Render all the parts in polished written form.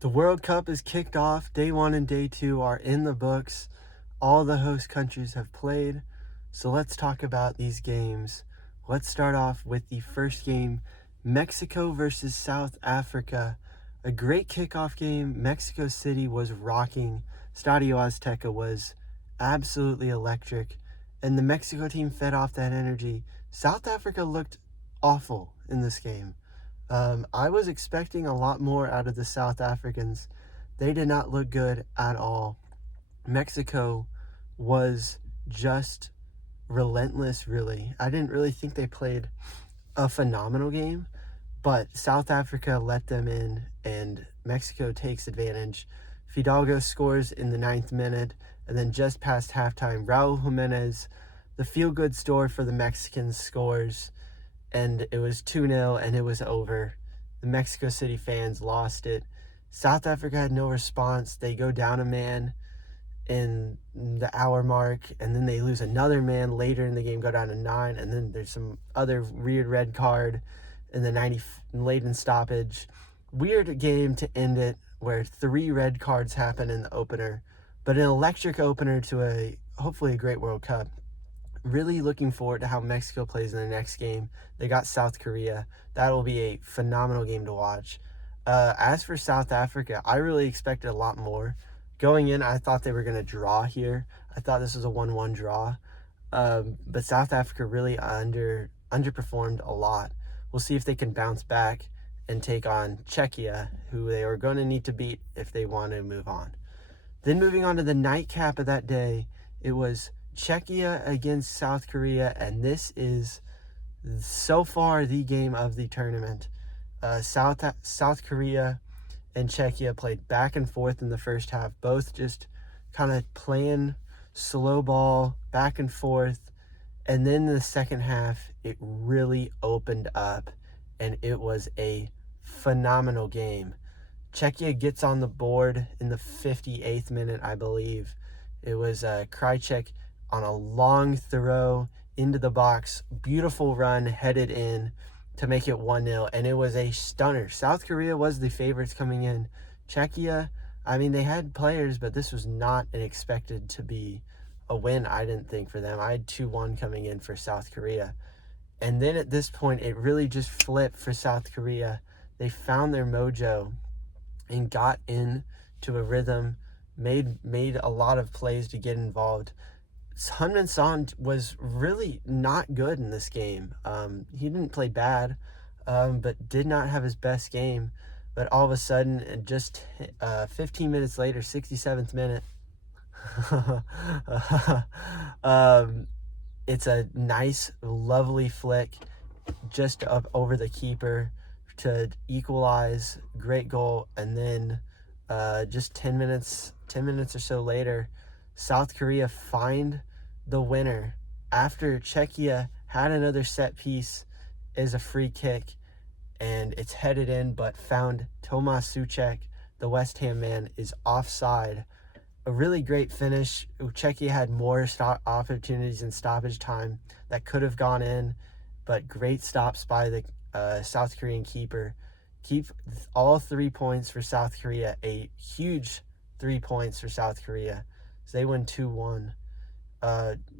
The World Cup is kicked off. Day 1 and Day 2 are in the books. All the host countries have played. So let's talk about these games. Let's start off with the first game, Mexico versus South Africa. A great kickoff game. Mexico City was rocking. Stadio Azteca was absolutely electric. And the Mexico team fed off that energy. South Africa looked awful in this game. I was expecting a lot more out of the South Africans. They did not look good at all. Mexico was just relentless, really. I didn't really think they played a phenomenal game, but South Africa let them in, and Mexico takes advantage. Fidalgo scores in the 9th minute, and then just past halftime, Raul Jimenez, the feel-good story for the Mexicans, scores, and it was 2-0, and it was over. The Mexico City fans lost it. South Africa had no response. They go down a man in the hour mark, and then they lose another man later in the game, go down to 9, and then there's some other weird red card in the 90 late in stoppage. Weird game to end it, where 3 red cards happen in the opener, but an electric opener to a hopefully a great World Cup. Really looking forward to how Mexico plays in the next game. They got South Korea. That will be a phenomenal game to watch. As for South Africa, I really expected a lot more. Going in, I thought they were going to draw here. I thought this was a 1-1 draw. But South Africa really underperformed a lot. We'll see if they can bounce back and take on Czechia, who they are going to need to beat if they want to move on. Then moving on to the nightcap of that day, it was Czechia against South Korea, and this is so far the game of the tournament. South Korea and Czechia played back and forth in the first half, both just kind of playing slow ball back and forth. And then in the second half, it really opened up, and it was a phenomenal game. Czechia gets on the board in the 58th minute, I believe. It was Krajcek on a long throw into the box. Beautiful run, headed in to make it 1-0, and it was a stunner. South Korea was the favorites coming in. Czechia, I mean, they had players, but this was not expected to be a win, I didn't think, for them. I had 2-1 coming in for South Korea. And then at this point, it really just flipped for South Korea. They found their mojo and got into a rhythm, made a lot of plays to get involved. Heung-min Son was really not good in this game. He didn't play bad, but did not have his best game. But all of a sudden, just 15 minutes later, 67th minute, it's a nice, lovely flick just up over the keeper to equalize. Great goal. And then just 10 minutes or so later, South Korea find the winner after Czechia had another set piece as a free kick, and it's headed in, but found Tomáš Souček, the West Ham man, is offside. A really great finish. Czechia had more opportunities in stoppage time that could have gone in, but great stops by the South Korean keeper. Keep all 3 points for South Korea, a huge 3 points for South Korea. So they win 2-1.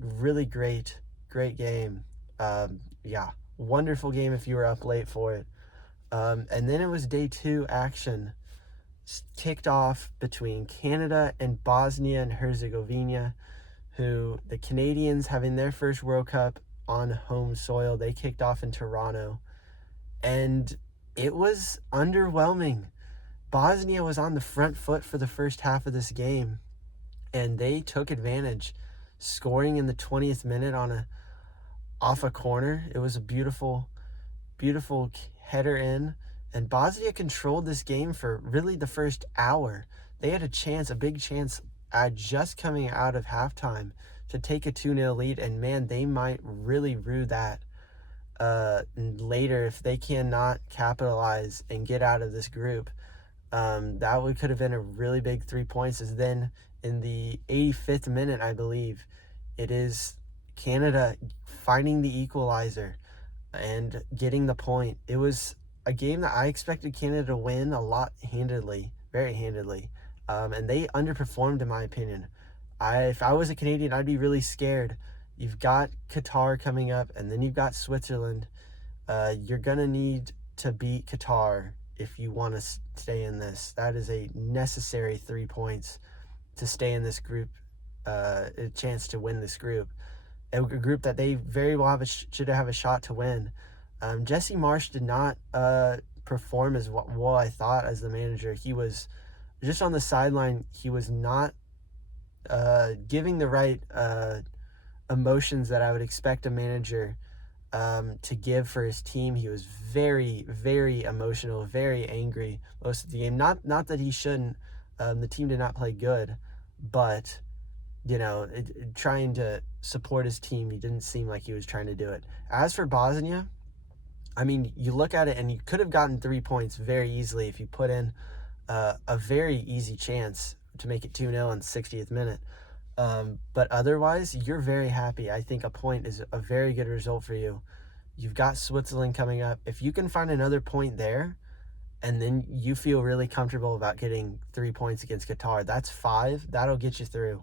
Really great game. Wonderful game if you were up late for it. And then it was day 2 action. Kicked off between Canada and Bosnia and Herzegovina, who the Canadians, having their first World Cup on home soil, they kicked off in Toronto. And it was underwhelming. Bosnia was on the front foot for the first half of this game, and they took advantage, scoring in the 20th minute off a corner. It was a beautiful header in, and Bosnia controlled this game for really the first hour. They had a big chance just coming out of halftime to take a 2-0 lead, and man, they might really rue that later if they cannot capitalize and get out of this group. That could have been a really big 3 points. As then in the 85th minute, I believe, it is Canada finding the equalizer and getting the point. It was a game that I expected Canada to win a lot handedly, very handedly. And they underperformed, in my opinion. If I was a Canadian, I'd be really scared. You've got Qatar coming up, and then you've got Switzerland. You're going to need to beat Qatar if you want to stay in this. That is a necessary 3 points to stay in this group, a chance to win this group. A group that they very well should have a shot to win. Jesse Marsch did not perform as well, I thought, as the manager. He was just on the sideline. He was not giving the right emotions that I would expect a manager to give for his team. He was very, very emotional, very angry most of the game. Not that he shouldn't. The team did not play good, but trying to support his team, he didn't seem like he was trying to do it. As for Bosnia, I mean, you look at it and you could have gotten 3 points very easily if you put in a very easy chance to make it 2-0 in the 60th minute. But otherwise, you're very happy. I think a point is a very good result for you. You've got Switzerland coming up. If you can find another point there, and then you feel really comfortable about getting 3 points against Qatar, that's 5. That'll get you through.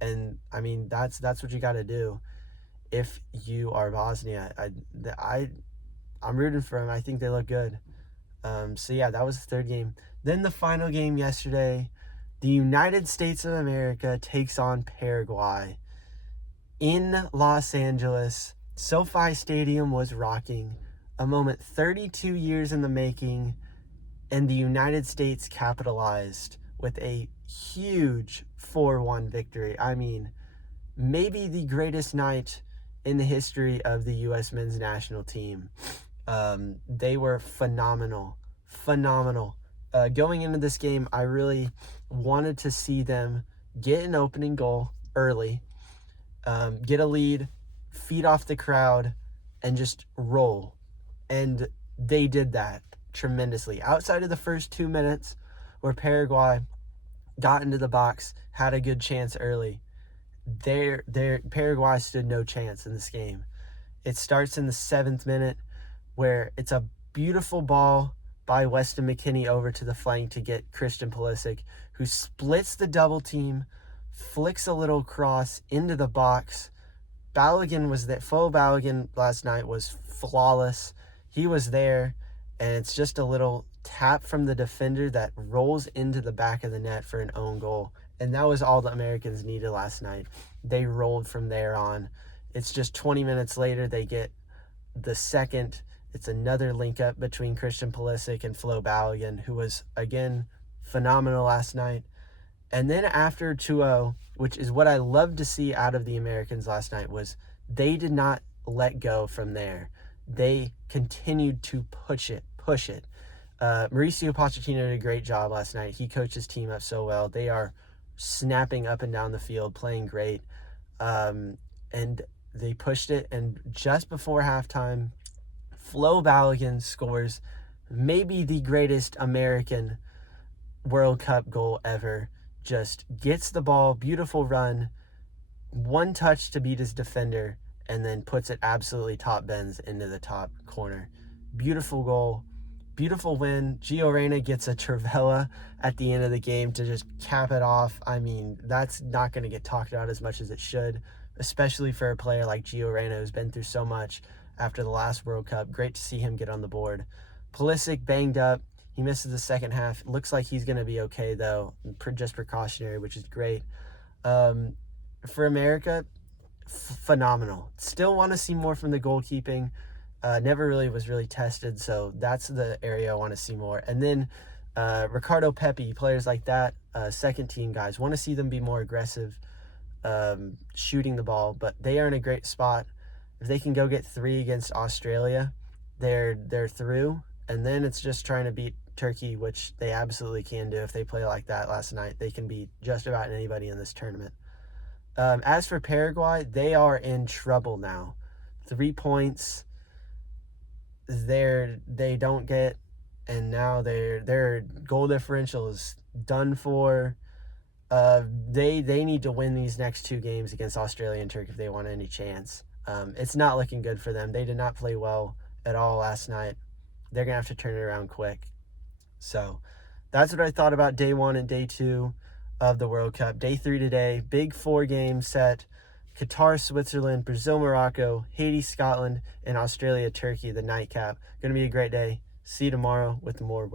And I mean, that's what you got to do if you are Bosnia. I'm rooting for them. I think they look good. So yeah, that was the third game. Then the final game yesterday, the United States of America takes on Paraguay in Los Angeles. SoFi Stadium was rocking. A moment 32 years in the making, and the United States capitalized with a huge 4-1 victory. I mean, maybe the greatest night in the history of the U.S. men's national team. They were phenomenal. Going into this game, I really wanted to see them get an opening goal early, get a lead, feed off the crowd, and just roll. And they did that tremendously. Outside of the first 2 minutes where Paraguay got into the box, had a good chance early, Paraguay stood no chance in this game. It starts in the 7th minute where it's a beautiful ball by Weston McKennie over to the flank to get Christian Pulisic, who splits the double team, flicks a little cross into the box. Balogun was there. Flo Balogun last night was flawless. He was there, and it's just a little tap from the defender that rolls into the back of the net for an own goal. And that was all the Americans needed last night. They rolled from there on. It's just 20 minutes later, they get the second. It's another link up between Christian Pulisic and Flo Balogun, who was, again, phenomenal last night. And then after 2-0, which is what I loved to see out of the Americans last night, was they did not let go from there. They continued to push it. Mauricio Pochettino did a great job last night. He coached his team up so well. They are snapping up and down the field, playing great. And they pushed it. And just before halftime, Flo Balogun scores maybe the greatest American World Cup goal ever. Just gets the ball, beautiful run, one touch to beat his defender, and then puts it absolutely top bends into the top corner. Beautiful goal, beautiful win. Gio Reyna gets a Trivela at the end of the game to just cap it off. I mean, that's not going to get talked about as much as it should, especially for a player like Gio Reyna who's been through so much after the last World Cup. Great to see him get on the board. Pulisic banged up. He misses the second half. Looks like he's going to be okay, though. Just precautionary, which is great. For America, phenomenal. Still want to see more from the goalkeeping. Never really was tested, so that's the area I want to see more. And then Ricardo Pepi, players like that, second-team guys, want to see them be more aggressive, shooting the ball. But they are in a great spot. If they can go get 3 against Australia, they're through. And then it's just trying to beat Turkey, which they absolutely can do if they play like that last night. They can beat just about anybody in this tournament. As for Paraguay, they are in trouble now. 3 points they don't get, and now their goal differential is done for. They need to win these next 2 games against Australia and Turkey if they want any chance. It's not looking good for them. They did not play well at all last night. They're going to have to turn it around quick. So that's what I thought about day 1 and day 2 of the World Cup. Day 3 today, big 4-game set. Qatar, Switzerland, Brazil, Morocco, Haiti, Scotland, and Australia, Turkey, the nightcap. Going to be a great day. See you tomorrow with more World